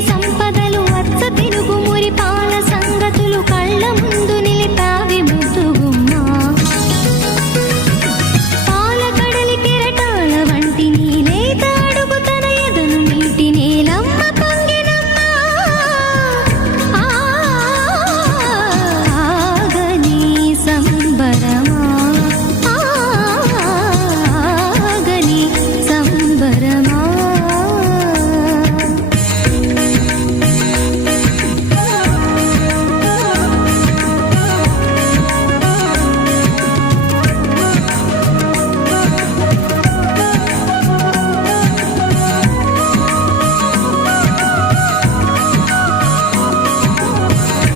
సంప